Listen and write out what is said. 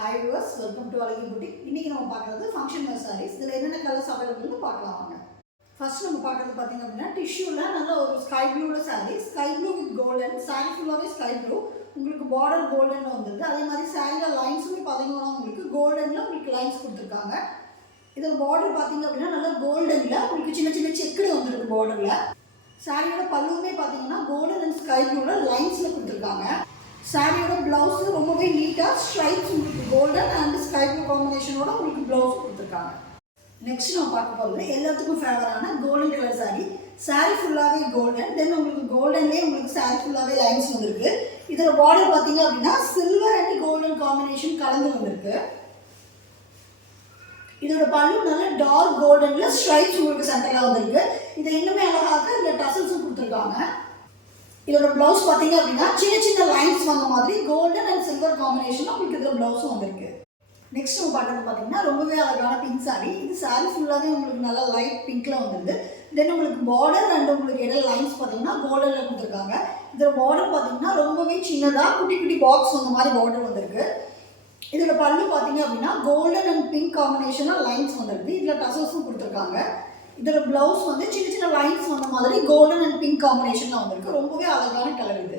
Hi viewers, welcome to Alagi Boutique. இன்னைக்கு நம்ம பார்க்கிறது ஃபங்க்ஷன் வேர் sarees. இதுல என்னென்ன கலர்ஸ் அவைலபிள்னு பார்க்கலாம் வாங்க. ஃபர்ஸ்ட் நம்ம பார்க்கிறது பாத்தீங்க அப்படினா டிஷ்யூல நல்ல ஒரு ஸ்கை ப்ளூல saree, sky blue with golden, saree ஃபுல்லாவே ஸ்கை ப்ளூ. உங்களுக்கு border கோல்டன்ல வந்திருக்கு. அதே மாதிரி சாரில லைன்ஸுமே பாத்தீங்கன்னா உங்களுக்கு கோல்டன்ல உங்களுக்கு லைன்ஸ் கொடுத்திருக்காங்க. இதோட border பாத்தீங்க அப்படினா நல்ல கோல்டன்ல உங்களுக்கு சின்ன சின்ன செக்குடு வந்திருக்கு borderல. சாரியோட பல்லுமே பாத்தீங்கன்னா கோல்டன் அண்ட் ஸ்கை ப்ளூல லைன்ஸ்ல கொடுத்திருக்காங்க. சாரியோட பிளவுஸ் ரொம்பவே நீட்டாக ஸ்ட்ரைப்ஸ் உங்களுக்கு கோல்டன் அண்ட் ஸ்கை ப்ளூ காம்பினேஷனோட உங்களுக்கு பிளவுஸ் கொடுத்துருக்காங்க. நெக்ஸ்ட் நம்ம பார்க்க போகிறது எல்லாத்துக்கும் ஃபேவரான கோல்டன் கலர் சாரி. சாரி ஃபுல்லாகவே கோல்டன், தென் உங்களுக்கு கோல்டன்லேயே உங்களுக்கு சாரி ஃபுல்லாகவே லைன்ஸ் வந்திருக்கு. இதோட பார்டர் பார்த்தீங்க அப்படின்னா சில்வர் அண்ட் கோல்டன் காம்பினேஷன் கலந்து வந்திருக்கு. இதோட பல்லு நல்ல டார்க் கோல்டன்ல ஸ்ட்ரைப்ஸ் உங்களுக்கு சென்டரில் வந்திருக்கு. இதை இன்னுமே அழகாக இதில் டசல்ஸும் கொடுத்துருக்காங்க. இதோட பிளவுஸ் பார்த்தீங்க அப்படின்னா சின்ன சின்ன லைன்ஸ் வந்த மாதிரி கோல்டன் அண்ட் சில்வர் காம்பினேஷன் உங்களுக்கு இதில் பிளவுஸும் வந்திருக்கு. நெக்ஸ்ட் நம்ம பார்க்குறது பார்த்தீங்கன்னா ரொம்பவே அழகான பிங்க் சாரி. இது சாரி ஃபுல்லாகவே உங்களுக்கு நல்லா லைட் பிங்க்ல வந்துருது. தென் உங்களுக்கு பார்டர் அண்ட் உங்களுக்கு இடையில லைன்ஸ் பார்த்தீங்கன்னா கோல்டனில் கொடுத்துருக்காங்க. இதோட பார்டர் பார்த்தீங்கன்னா ரொம்பவே சின்னதாக குட்டி குட்டி பாக்ஸ் வந்த மாதிரி பார்டர் வந்திருக்கு. இதோட பல்லு பார்த்தீங்க அப்படின்னா கோல்டன் அண்ட் பிங்க் காம்பினேஷனாக லைன்ஸ் வந்திருக்கு. இதில் டசல்ஸும் கொடுத்துருக்காங்க. இதோட பிளவுஸ் வந்து சின்ன சின்ன லைன்ஸ் வந்த மாதிரி கோல்டன் அண்ட் பிங்க் காம்பினேஷன்ல வந்திருக்கு. ரொம்பவே அழகான கலர் இது.